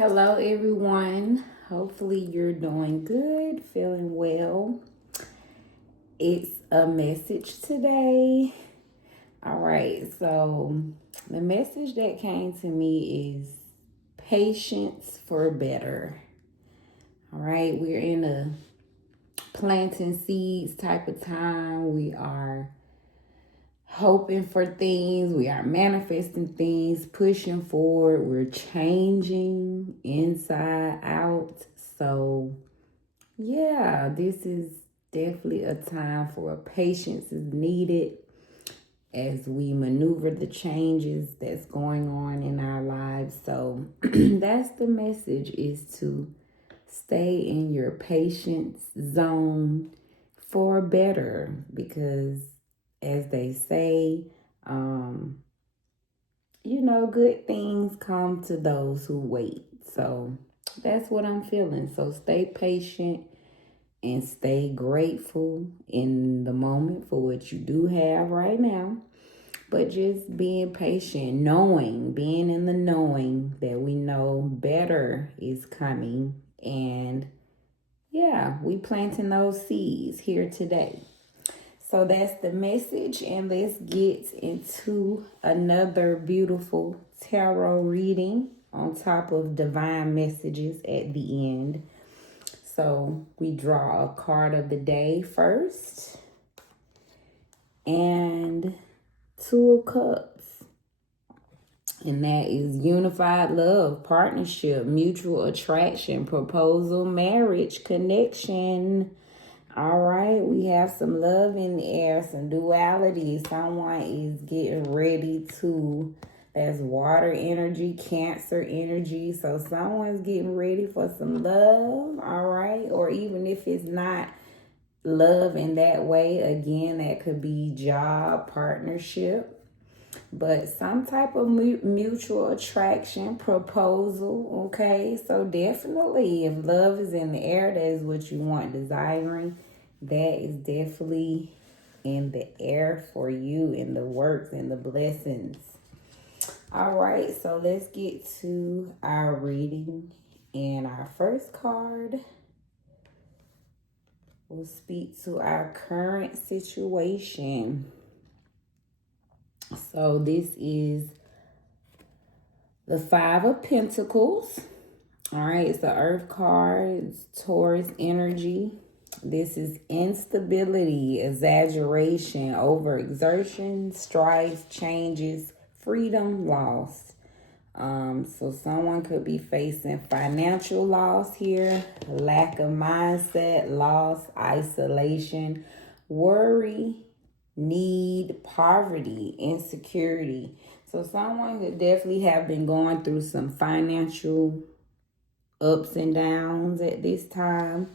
Hello, everyone. Hopefully, you're doing good, feeling well. It's a message today. All right, so the message that came to me is patience for better. All right, we're in a planting seeds type of time. We are hoping for things, we are manifesting things, pushing forward, we're changing inside out. So, yeah, this is definitely a time for patience is needed as we maneuver the changes that's going on in our lives. So, that's the message, is to stay in your patience zone for better, because as they say, um, good things come to those who wait. So that's what I'm feeling. So stay patient and stay grateful in the moment for what you do have right now. But just being patient, being in the knowing that we know better is coming. And yeah, we planting those seeds here today. So that's the message, and let's get into another beautiful tarot reading on top of divine messages at the end. So we draw a card of the day first, and Two of Cups, and that is unified love, partnership, mutual attraction, proposal, marriage, connection. All right, we have some love in the air, some duality. Someone is getting ready to, that's water energy, Cancer energy. So someone's getting ready for some love, all right? Or even if it's not love in that way, again, that could be job, partnership. But some type of mutual attraction, proposal, okay? So definitely, if love is in the air, that is what you want, desiring. That is definitely in the air for you, in the works and the blessings. All right, so let's get to our reading. And our first card will speak to our current situation. So this is the Five of Pentacles. All right, it's the Earth card. It's Taurus energy. This is instability, exaggeration, overexertion, strife, changes, freedom, loss. So someone could be facing financial loss here, lack of mindset, loss, isolation, worry, need, poverty, insecurity. So someone could definitely have been going through some financial ups and downs at this time.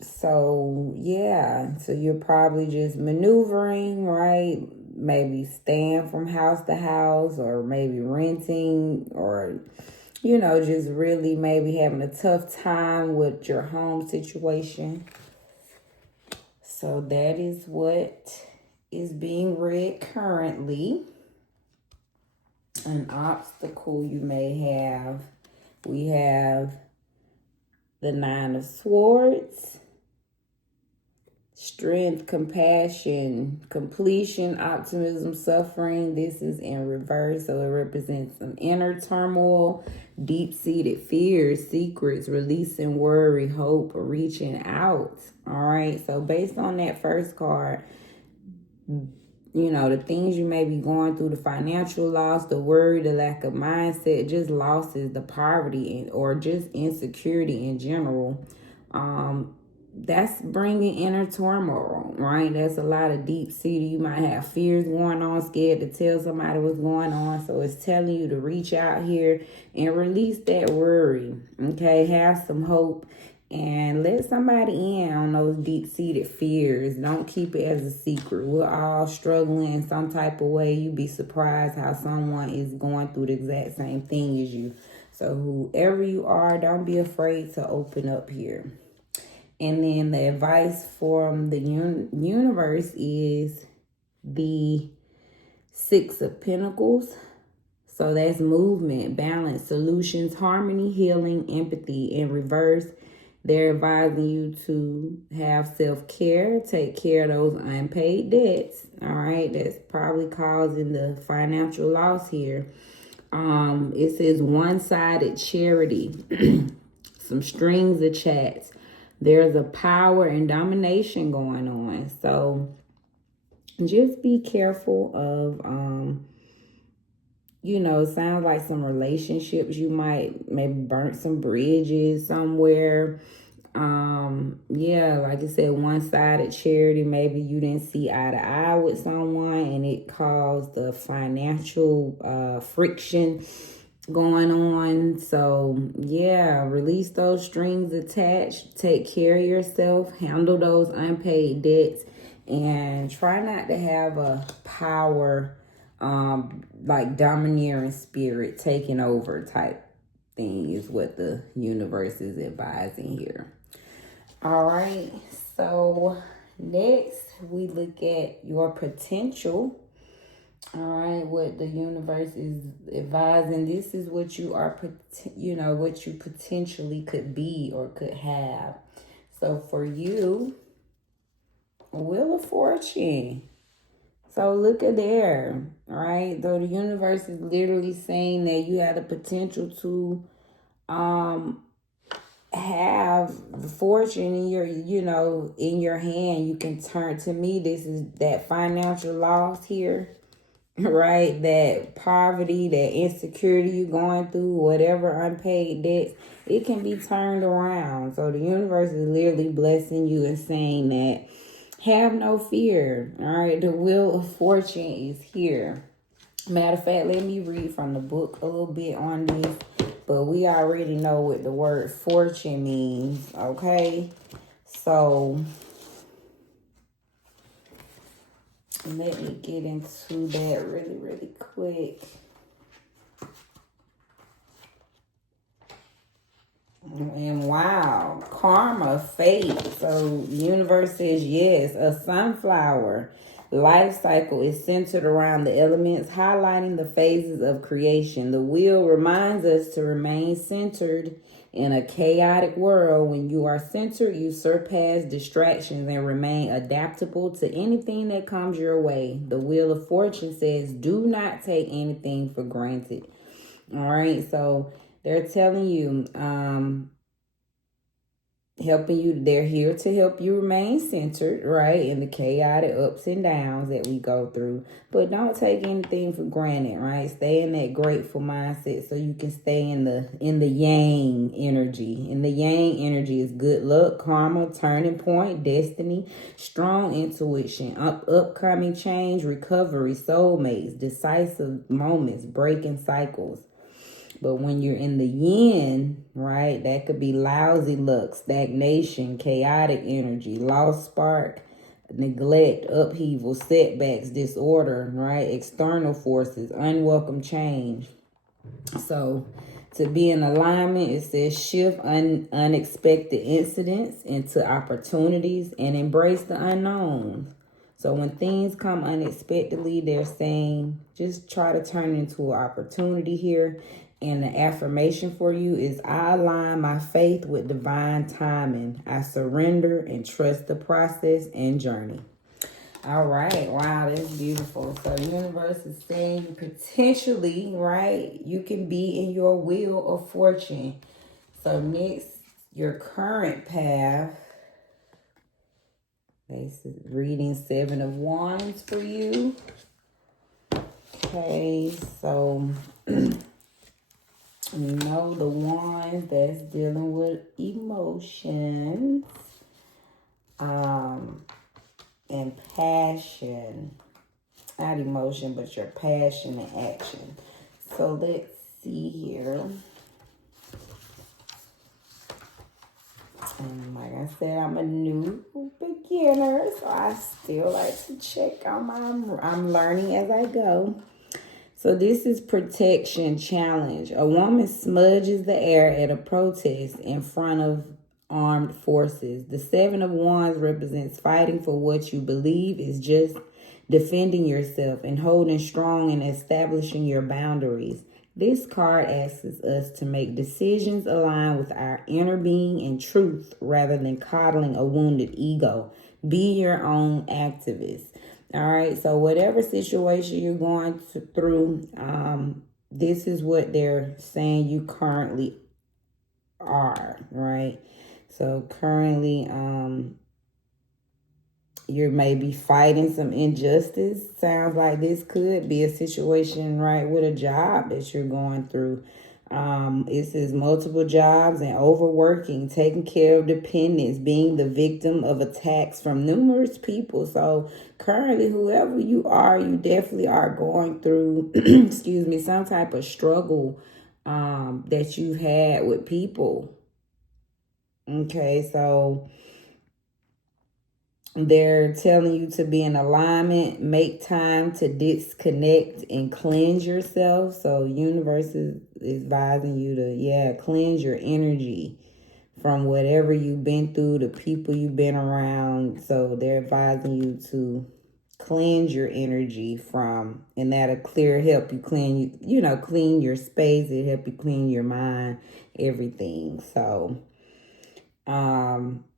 So yeah, so you're probably just maneuvering, right? Maybe staying from house to house, or maybe renting, or just really maybe having a tough time with your home situation. So that is what is being read currently. An obstacle you may have. We have the Nine of Swords, strength, compassion, completion, optimism, suffering. This is in reverse, so it represents some inner turmoil, deep-seated fears, secrets, releasing worry, hope, reaching out. All right, so based on that first card, the things you may be going through, the financial loss, the worry, the lack of mindset, just losses, the poverty, or just insecurity in general. That's bringing inner turmoil, right? That's a lot of deep seated. You might have fears going on, scared to tell somebody what's going on. So it's telling you to reach out here and release that worry, okay? Have some hope and let somebody in on those deep-seated fears. Don't keep it as a secret. We're all struggling in some type of way. You'd be surprised how someone is going through the exact same thing as you. So whoever you are, don't be afraid to open up here. And then the advice from the universe is the Six of Pentacles. So that's movement, balance, solutions, harmony, healing, empathy. In reverse, they're advising you to have self-care, take care of those unpaid debts. All right, that's probably causing the financial loss here. It says one-sided charity, some strings attached. There's a power and domination going on. So just be careful of, it sounds like some relationships. You might maybe burn some bridges somewhere. Yeah, like I said, one-sided charity. Maybe you didn't see eye to eye with someone and it caused the financial friction going on. So yeah, release those strings attached, take care of yourself, handle those unpaid debts, and try not to have a power like domineering spirit taking over type thing is what the universe is advising here. All right, so next we look at your potential. All right, what the universe is advising. This is what you are, what you potentially could be or could have. So for you, Wheel of Fortune. So look at there, all right? Though the universe is literally saying that you have the potential to have the fortune in your hand. You can turn, to me, this is that financial loss here. Right, that poverty, that insecurity you're going through, whatever unpaid debts, it can be turned around. So the universe is literally blessing you and saying that have no fear. All right, the Wheel of Fortune is here. Matter of fact, let me read from the book a little bit on this, but we already know what the word fortune means. Okay, so let me get into that really, really quick. And wow, karma, fate. So the universe says yes, a sunflower life cycle is centered around the elements, highlighting the phases of creation. The wheel reminds us to remain centered in a chaotic world. When you are centered, you surpass distractions and remain adaptable to anything that comes your way. The Wheel of Fortune says, do not take anything for granted. All right, so they're telling you, they're here to help you remain centered, right, in the chaotic ups and downs that we go through. But don't take anything for granted, right? Stay in that grateful mindset so you can stay in the yang energy. And the yang energy is good luck, karma, turning point, destiny, strong intuition, upcoming change, recovery, soulmates, decisive moments, breaking cycles. But when you're in the yin, right, that could be lousy luck, stagnation, chaotic energy, lost spark, neglect, upheaval, setbacks, disorder, right, external forces, unwelcome change. So to be in alignment, it says shift unexpected incidents into opportunities and embrace the unknown. So when things come unexpectedly, they're saying just try to turn it into an opportunity here. And the affirmation for you is, I align my faith with divine timing. I surrender and trust the process and journey. All right. Wow, that's beautiful. So the universe is saying potentially, right, you can be in your Wheel of Fortune. So next, your current path. This is reading 7 of Wands for you. Okay, so you know the wands that's dealing with emotions and passion. Not emotion, but your passion and action. So let's see here. And like I said, I'm a new beginner, so I still like to check on I'm learning as I go. So this is protection challenge. A woman smudges the air at a protest in front of armed forces. The 7 of Wands represents fighting for what you believe is just defending yourself and holding strong and establishing your boundaries. This card asks us to make decisions aligned with our inner being and truth rather than coddling a wounded ego. Be your own activist. All right, so whatever situation you're going through, this is what they're saying you currently are, right? So currently, you're maybe fighting some injustice. Sounds like this could be a situation, right, with a job that you're going through. It says multiple jobs and overworking, taking care of dependents, being the victim of attacks from numerous people. So currently, whoever you are, you definitely are going through, excuse me, some type of struggle that you've had with people. Okay, so they're telling you to be in alignment, make time to disconnect and cleanse yourself. So universe is advising you to, cleanse your energy from whatever you've been through, the people you've been around. So they're advising you to cleanse your energy from, and that'll help you clean, clean your space. It'll help you clean your mind, everything. So,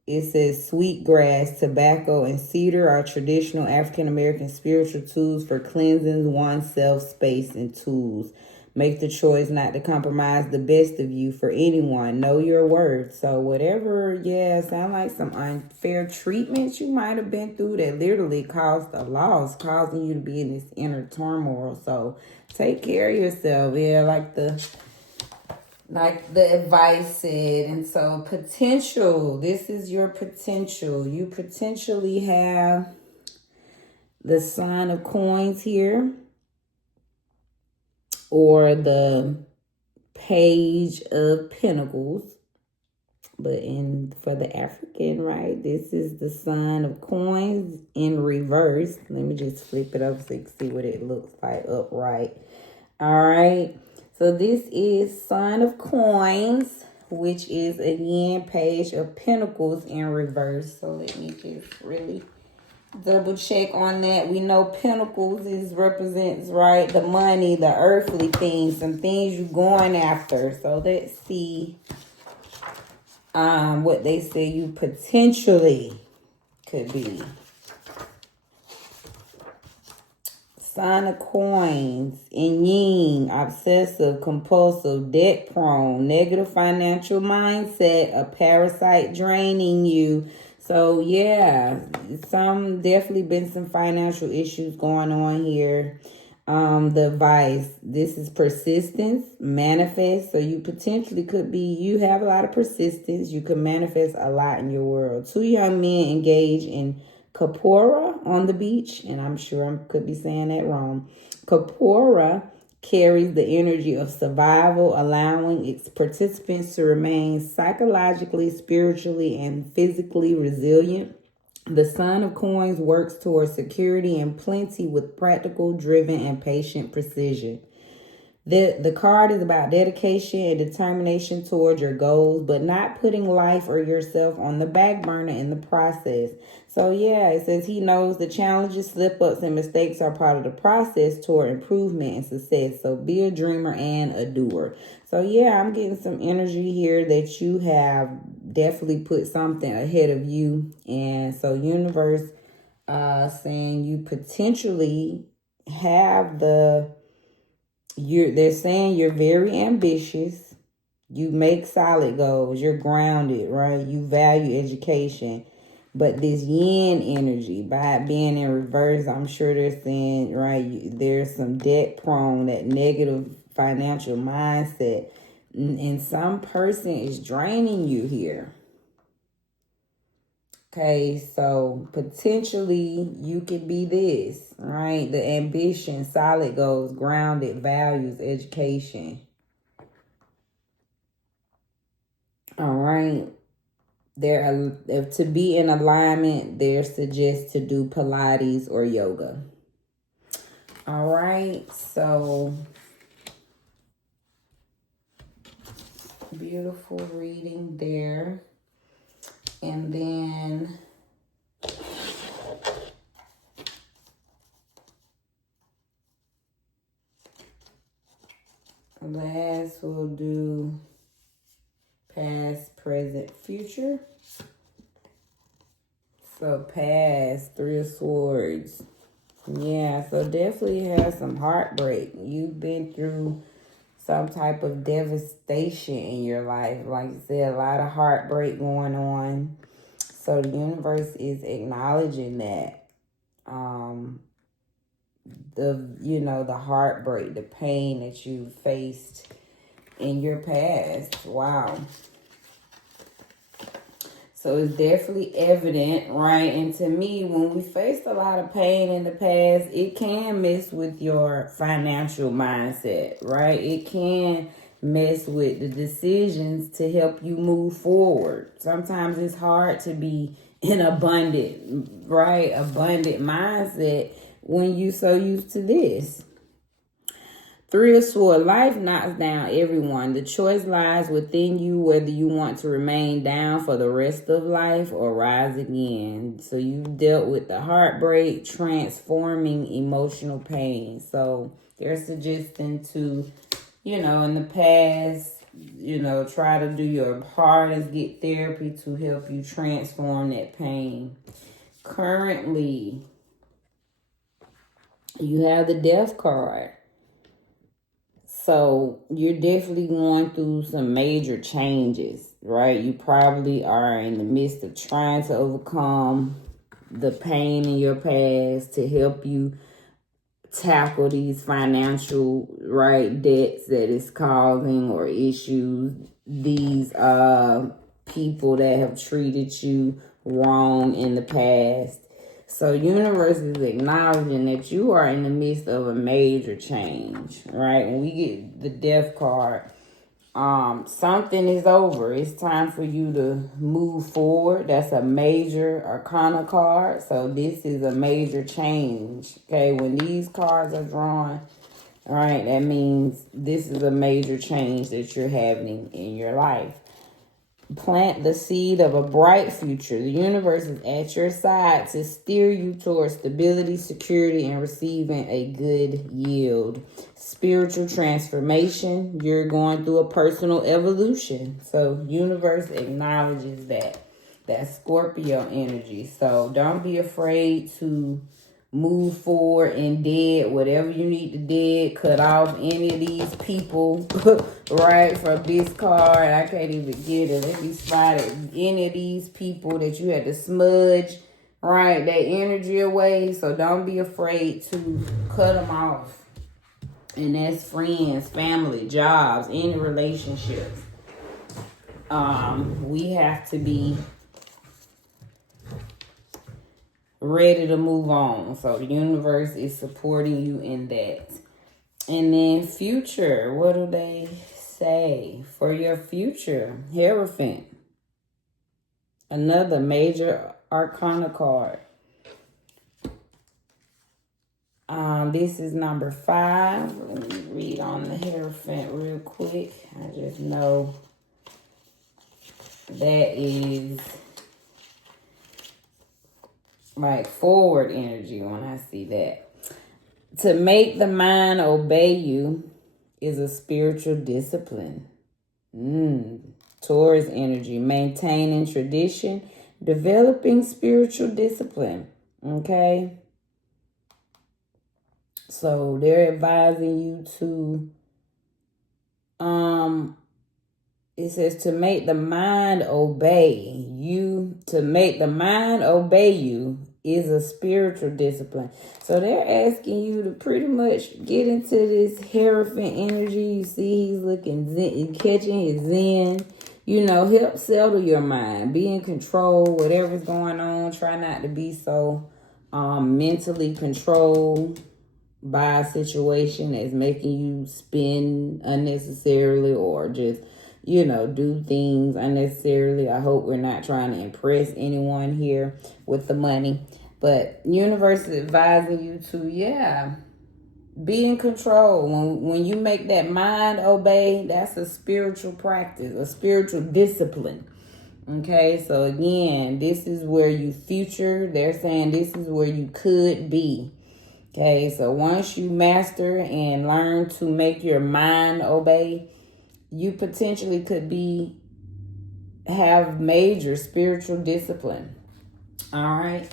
it says sweetgrass, tobacco, and cedar are traditional African American spiritual tools for cleansing oneself, space, and tools. Make the choice not to compromise the best of you for anyone. Know your worth. So whatever, sound like some unfair treatments you might have been through that literally caused a loss, causing you to be in this inner turmoil. So take care of yourself. Yeah, like the advice said. And so potential, this is your potential. You potentially have the Sign of Coins here, or the Page of Pentacles. But for the African, right, this is the Sign of Coins in reverse. Let me just flip it up so you can see what it looks like upright. All right. So this is Sign of Coins, which is, again, Page of Pentacles in reverse. So let me just really double check on that. We know Pentacles represents, right, the money, the earthly things, some things you're going after. So let's see what they say you potentially could be. Sign of Coins in Yin, obsessive, compulsive, debt prone, negative financial mindset, a parasite draining you. So definitely been some financial issues going on here. The advice, this is persistence, manifest. So you potentially you have a lot of persistence. You could manifest a lot in your world. Two young men engage in Kapora on the beach, and I'm sure I could be saying that wrong. Kapora carries the energy of survival, allowing its participants to remain psychologically, spiritually, and physically resilient. The Sign of Coins works towards security and plenty with practical, driven, and patient precision. The card is about dedication and determination towards your goals, but not putting life or yourself on the back burner in the process. So it says he knows the challenges, slip-ups, and mistakes are part of the process toward improvement and success. So be a dreamer and a doer. So I'm getting some energy here that you have definitely put something ahead of you. And so universe saying you potentially have they're saying you're very ambitious. You make solid goals. You're grounded, right? You value education. But this yin energy, by it being in reverse, I'm sure they're saying, right, there's some debt prone, that negative financial mindset. And some person is draining you here. Okay, so potentially you could be this, right? The ambition, solid goals, grounded, values, education. All right. To be in alignment, they're suggest to do Pilates or yoga. All right, so beautiful reading there. And then Last, we'll do past, present, future. So past, Three of Swords. Yeah, so definitely have some heartbreak. You've been through some type of devastation in your life. Like I said, a lot of heartbreak going on. So the universe is acknowledging that. The heartbreak, the pain that you faced in your past. Wow. So it's definitely evident, right? And to me, when we faced a lot of pain in the past, it can mess with your financial mindset, right? It can mess with the decisions to help you move forward. Sometimes it's hard to be in abundant mindset when you so used to this. Three of Swords, life knocks down everyone. The choice lies within you whether you want to remain down for the rest of life or rise again. So you've dealt with the heartbreak, transforming emotional pain. So they're suggesting to, in the past, try to do your hardest, get therapy to help you transform that pain. Currently, you have the Death card. So you're definitely going through some major changes, right? You probably are in the midst of trying to overcome the pain in your past to help you tackle these financial, debts that it's causing or issues. These people that have treated you wrong in the past. So universe is acknowledging that you are in the midst of a major change, right? When we get the Death card, something is over. It's time for you to move forward. That's a major arcana card. So this is a major change. Okay, when these cards are drawn, right, that means this is a major change that you're having in your life. Plant the seed of a bright future. The universe is at your side to steer you towards stability, security, and receiving a good yield. Spiritual transformation. You're going through a personal evolution. So universe acknowledges that. That's Scorpio energy. So don't be afraid to move forward and dead whatever you need to dead, cut off any of these people, right? From this card, I can't even get it. Let me spot it. Any of these people that you had to smudge, right, that energy away. So don't be afraid to cut them off. And that's friends, family, jobs, any relationships. We have to be ready to move on. So the universe is supporting you in that. And then future, what do they say for your future? Hierophant. Another major arcana card. This is number 5. Let me read on the Hierophant real quick. I just know that is like forward energy when I see that. To make the mind obey you is a spiritual discipline. Taurus energy, maintaining tradition, developing spiritual discipline. Okay? So they're advising you to, it says to make the mind obey you. To make the mind obey you is a spiritual discipline. So they're asking you to pretty much get into this Hierophant energy. You see he's looking zen, catching his zen. Help settle your mind. Be in control, whatever's going on. Try not to be so mentally controlled by a situation that's making you spend unnecessarily or just, do things unnecessarily. I hope we're not trying to impress anyone here with the money. But universe is advising you to, be in control. When you make that mind obey, that's a spiritual practice, a spiritual discipline. Okay, so again, this is where you future. They're saying this is where you could be. Okay, so once you master and learn to make your mind obey, you potentially could have major spiritual discipline. All right.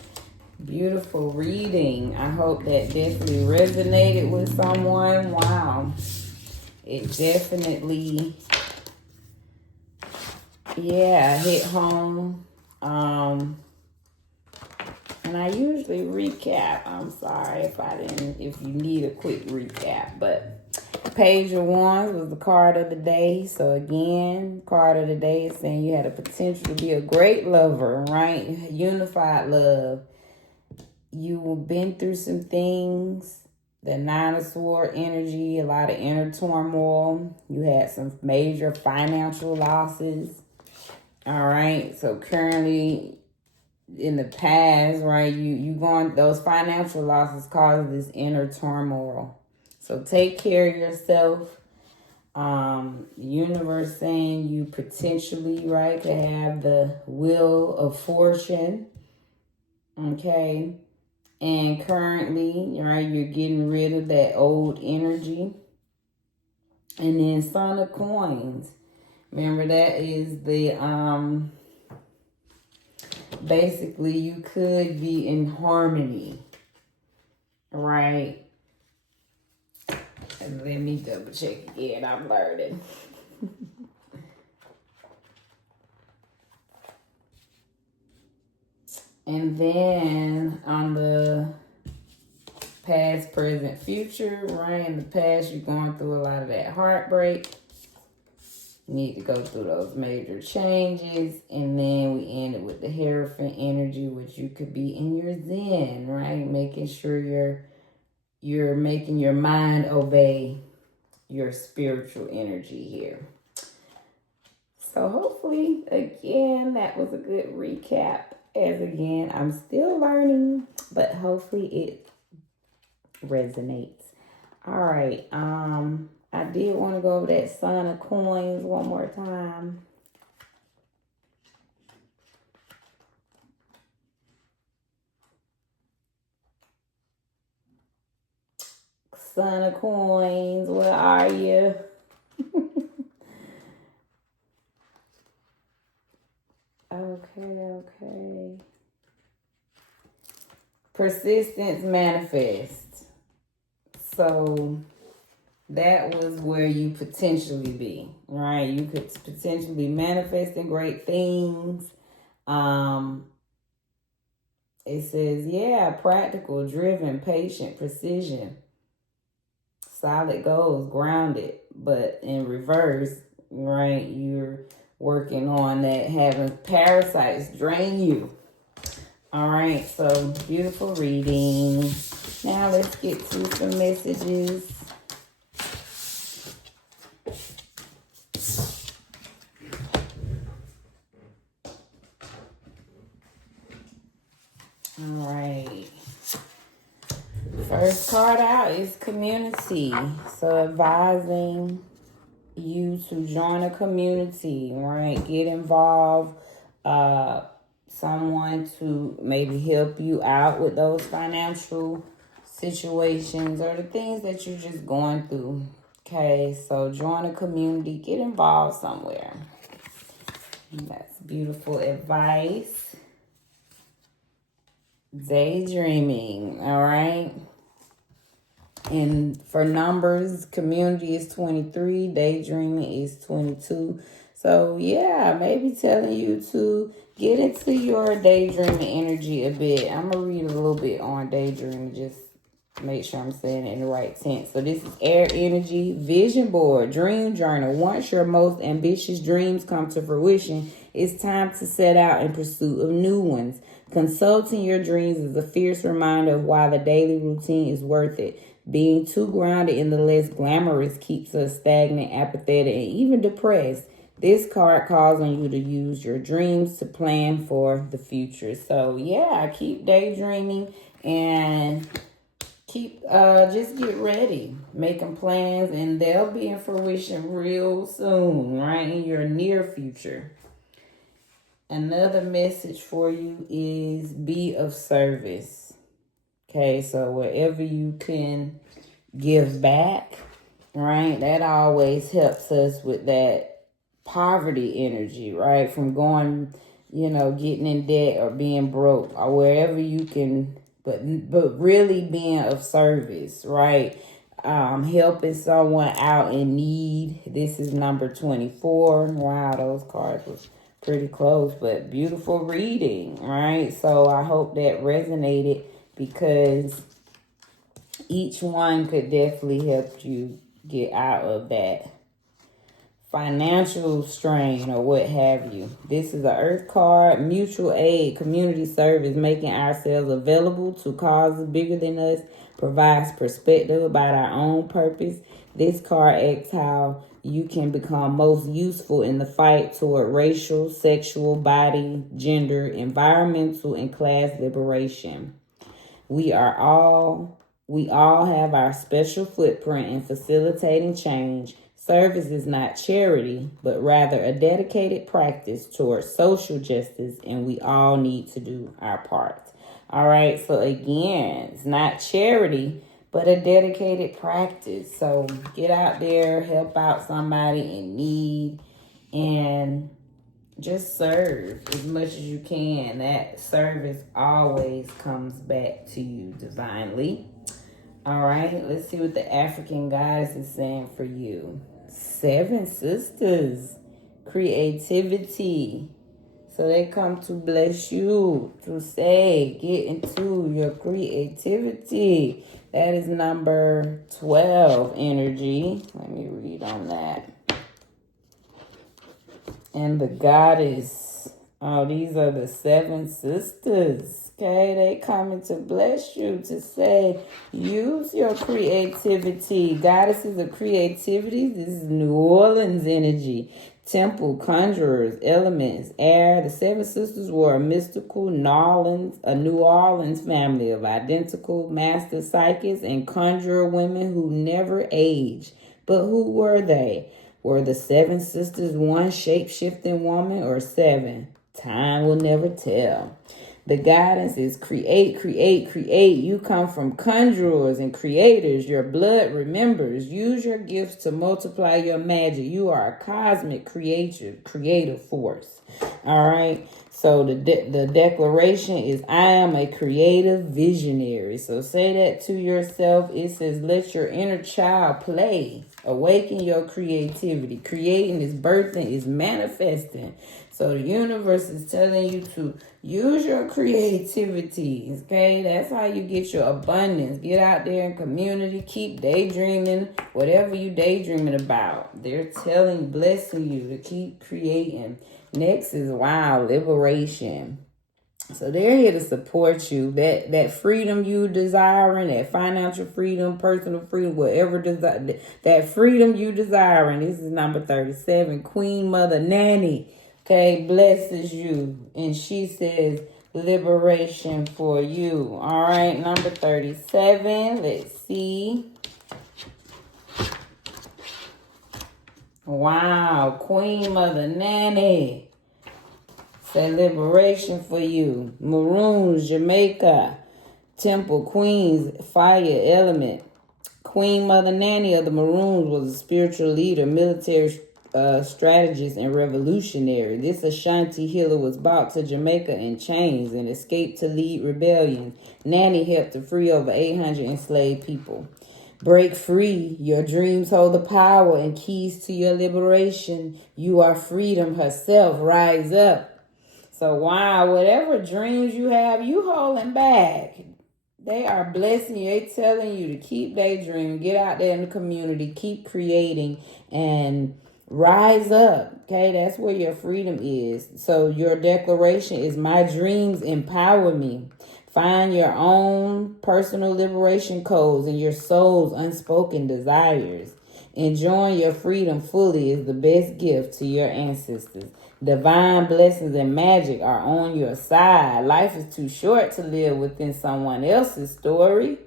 Beautiful reading. I hope that definitely resonated with someone. Wow. It definitely, hit home. And I usually recap. I'm sorry if you need a quick recap. But Page of Wands was the card of the day. So again, card of the day is saying you had a potential to be a great lover, right? Unified love. You've been through some things. The Nine of Swords energy, a lot of inner turmoil. You had some major financial losses. All right. So currently in the past, right, you going, those financial losses cause this inner turmoil. So take care of yourself. Universe saying you potentially, right, could have the wheel of fortune. Okay. And currently, right, you're getting rid of that old energy. And then Son of Coins. Remember, that is the basically you could be in harmony, right? And let me double check again. I'm learning. And then on the past, present, future, right? In the past, you're going through a lot of that heartbreak. You need to go through those major changes. And then we ended with the Hierophant energy, which you could be in your Zen, right? Making sure you're making your mind obey your spiritual energy here. So hopefully, again, that was a good recap. As again, I'm still learning, but hopefully it resonates. All right. I did want to go over that Son of Coins one more time. Son of Coins, where are you? Okay. Persistence manifest. So that was where you potentially be, right? You could potentially be manifesting great things. It says, practical, driven, patient, precision, solid goals, grounded, but in reverse, right? You're working on that, having parasites drain you. All right, so beautiful reading. Now let's get to some messages. All right. First card out is community. So advising you to join a community, right? Get involved. Someone to maybe help you out with those financial situations or the things that you're just going through. Okay, so join a community, get involved somewhere. That's beautiful advice. Daydreaming, all right? And for numbers, community is 23, daydreaming is 22. So, maybe telling you to get into your daydreaming energy a bit. I'm going to read a little bit on daydreaming, just make sure I'm saying it in the right tense. So, this is air energy, vision board, dream journal. Once your most ambitious dreams come to fruition, it's time to set out in pursuit of new ones. Consulting your dreams is a fierce reminder of why the daily routine is worth it. Being too grounded in the less glamorous keeps us stagnant, apathetic, and even depressed. This card calls on you to use your dreams to plan for the future. So, keep daydreaming and keep, just get ready. Making plans, and they'll be in fruition real soon, right? In your near future. Another message for you is be of service. Okay, so wherever you can give back, right? That always helps us with that poverty energy, right? From going, getting in debt or being broke or wherever you can, but really being of service, right? Helping someone out in need. This is number 24. Wow, those cards was pretty close, but beautiful reading, right? So I hope that resonated because each one could definitely help you get out of that financial strain or what have you. This is an earth card, mutual aid, community service, making ourselves available to causes bigger than us, provides perspective about our own purpose. This card asks how you can become most useful in the fight toward racial, sexual, body, gender, environmental, and class liberation. We all have our special footprint in facilitating change. Service is not charity, but rather a dedicated practice towards social justice, and we all need to do our part. All right, so again, it's not charity, but a dedicated practice. So get out there, help out somebody in need, and just serve as much as you can. That service always comes back to you divinely. All right, let's see what the African goddess is saying for you. 7 sisters, creativity. So they come to bless you, to say, get into your creativity. That is number 12 energy. Let me read on that. And the goddess, these are the 7 sisters. Okay, they coming to bless you, to say, use your creativity. Goddesses of creativity, this is New Orleans energy. Temple, conjurers, elements, air. The 7 sisters were a mystical New Orleans family of identical master psychics and conjurer women who never age. But who were they? Were the 7 sisters one shape-shifting woman or 7? Time will never tell. The guidance is create, create, create. You come from conjurers and creators. Your blood remembers. Use your gifts to multiply your magic. You are a cosmic creative force. All right. So the declaration is, I am a creative visionary. So say that to yourself. It says, let your inner child play. Awaken your creativity. Creating is birthing, is manifesting. So the universe is telling you to use your creativity, okay? That's how you get your abundance. Get out there in community. Keep daydreaming, whatever you daydreaming about. They're blessing you to keep creating. Next is, liberation. So they're here to support you. That freedom you desiring, that financial freedom, personal freedom, that freedom you desiring. This is number 37. Queen Mother Nanny, okay, blesses you. And she says, liberation for you. All right, number 37. Let's see. Wow, Queen Mother Nanny. Say liberation for you. Maroons, Jamaica. Temple, Queens, fire element. Queen Mother Nanny of the Maroons was a spiritual leader, military strategist, and revolutionary. This Ashanti healer was brought to Jamaica in chains and escaped to lead rebellions. Nanny helped to free over 800 enslaved people. Break free. Your dreams hold the power and keys to your liberation. You are freedom herself. Rise up. So, whatever dreams you have, you holding back. They are blessing you. They telling you to keep daydreaming. Get out there in the community. Keep creating and rise up. Okay, that's where your freedom is. So your declaration is, my dreams empower me. Find your own personal liberation codes and your soul's unspoken desires. Enjoying your freedom fully is the best gift to your ancestors. Divine blessings and magic are on your side. Life is too short to live within someone else's story.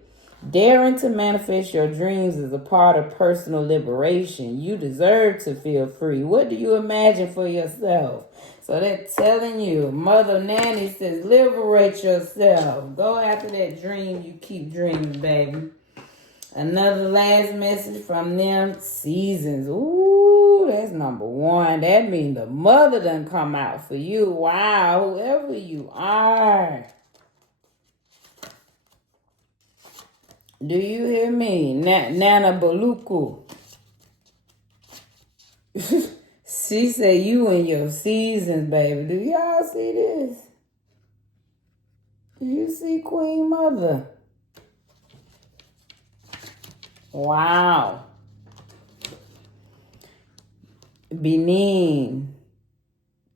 Daring to manifest your dreams is a part of personal liberation. You deserve to feel free. What do you imagine for yourself? So they're telling you, Mother Nanny says, liberate yourself. Go after that dream you keep dreaming, baby. Another last message from them, seasons. Ooh, that's number one. That means the mother done come out for you. Wow, whoever you are. Do you hear me? Nana Baluku. She said you in your seasons, baby. Do y'all see this? Do you see Queen Mother? Wow. Benin.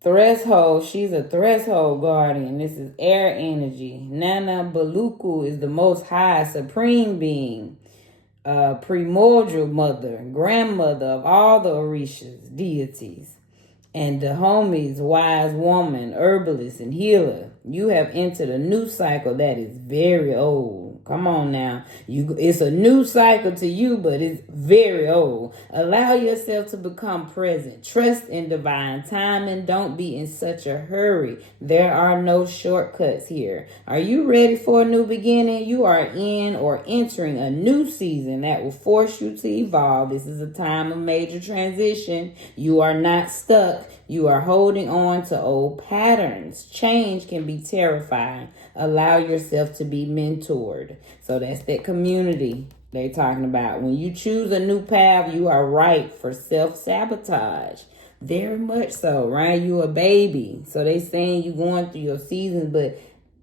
Threshold. She's a threshold guardian. This is air energy. Nana Baluku is the most high supreme being. Primordial mother, grandmother of all the Orishas, deities. And the homies, wise woman, herbalist, and healer. You have entered a new cycle that is very old. Come on now. It's a new cycle to you, but it's very old. Allow yourself to become present. Trust in divine timing. Don't be in such a hurry. There are no shortcuts here. Are you ready for a new beginning? You are in or entering a new season that will force you to evolve. This is a time of major transition. You are not stuck. You are holding on to old patterns. Change can be terrifying. Allow yourself to be mentored. So that's that community they're talking about. When you choose a new path, you are ripe for self-sabotage. Very much so, right? You a baby. So they saying you going through your seasons, but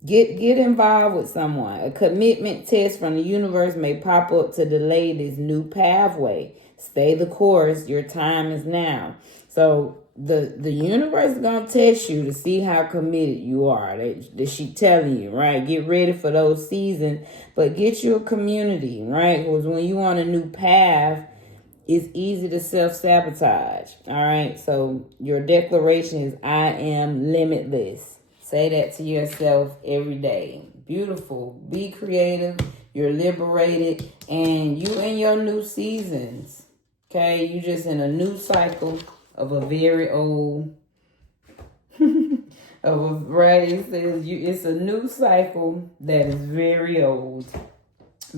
get involved with someone. A commitment test from the universe may pop up to delay this new pathway. Stay the course. Your time is now. So the universe is going to test you to see how committed you are. That she telling you, right? Get ready for those seasons, but get you a community, right? Because when you on a new path, it's easy to self-sabotage, all right? So your declaration is, I am limitless. Say that to yourself every day. Beautiful. Be creative. You're liberated. And you in your new seasons. Okay? You just in a new cycle of a very old, right? It says it's a new cycle that is very old.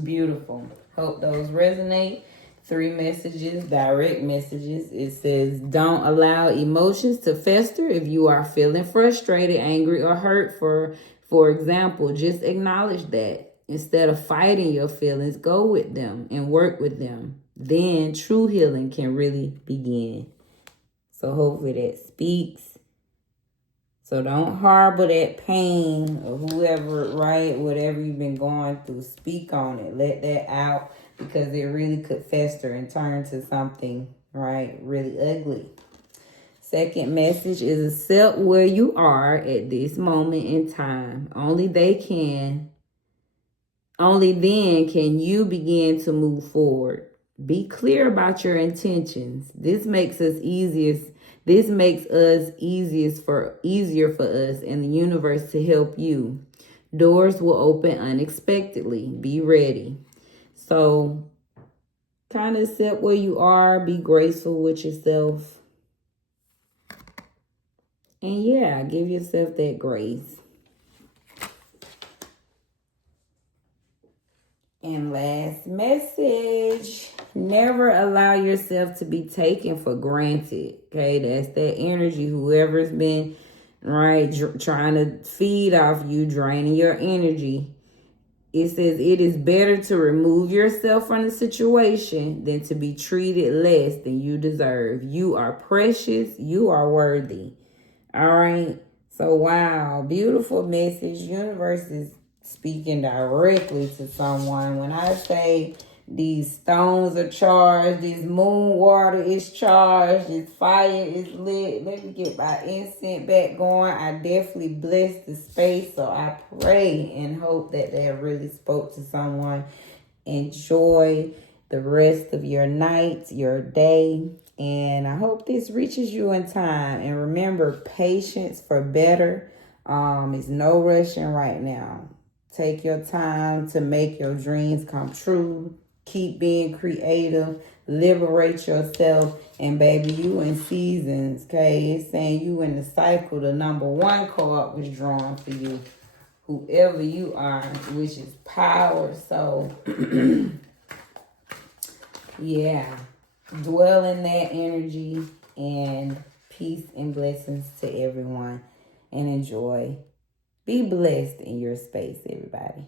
Beautiful. Hope those resonate. 3 messages, direct messages. It says, don't allow emotions to fester. If you are feeling frustrated, angry, or hurt, for example, just acknowledge that. Instead of fighting your feelings, go with them and work with them. Then true healing can really begin. So hopefully that speaks. So don't harbor that pain or whoever, right? Whatever you've been going through, speak on it. Let that out, because it really could fester and turn to something, right, really ugly. Second message is accept where you are at this moment in time. Only then can you begin to move forward. Be clear about your intentions. This makes us easier for us and the universe to help you. Doors will open unexpectedly. Be ready. So kind of accept where you are. Be graceful with yourself. And yeah, give yourself that grace. And last message, never allow yourself to be taken for granted. Okay, that's that energy. Whoever's been, right, trying to feed off you, draining your energy. It says it is better to remove yourself from the situation than to be treated less than you deserve. You are precious. You are worthy. All right. So, wow, beautiful message. Universe is speaking directly to someone. When I say these stones are charged, this moon water is charged, this fire is lit. Let me get my incense back going. I definitely bless the space. So I pray and hope that that really spoke to someone. Enjoy the rest of your night, your day. And I hope this reaches you in time. And remember, patience for better. Is no rushing right now. Take your time to make your dreams come true. Keep being creative. Liberate yourself. And baby, you in seasons, okay? It's saying you in the cycle. The number one card was drawn for you. Whoever you are, which is power. So, yeah. Dwell in that energy, and peace and blessings to everyone. And enjoy. Be blessed in your space, everybody.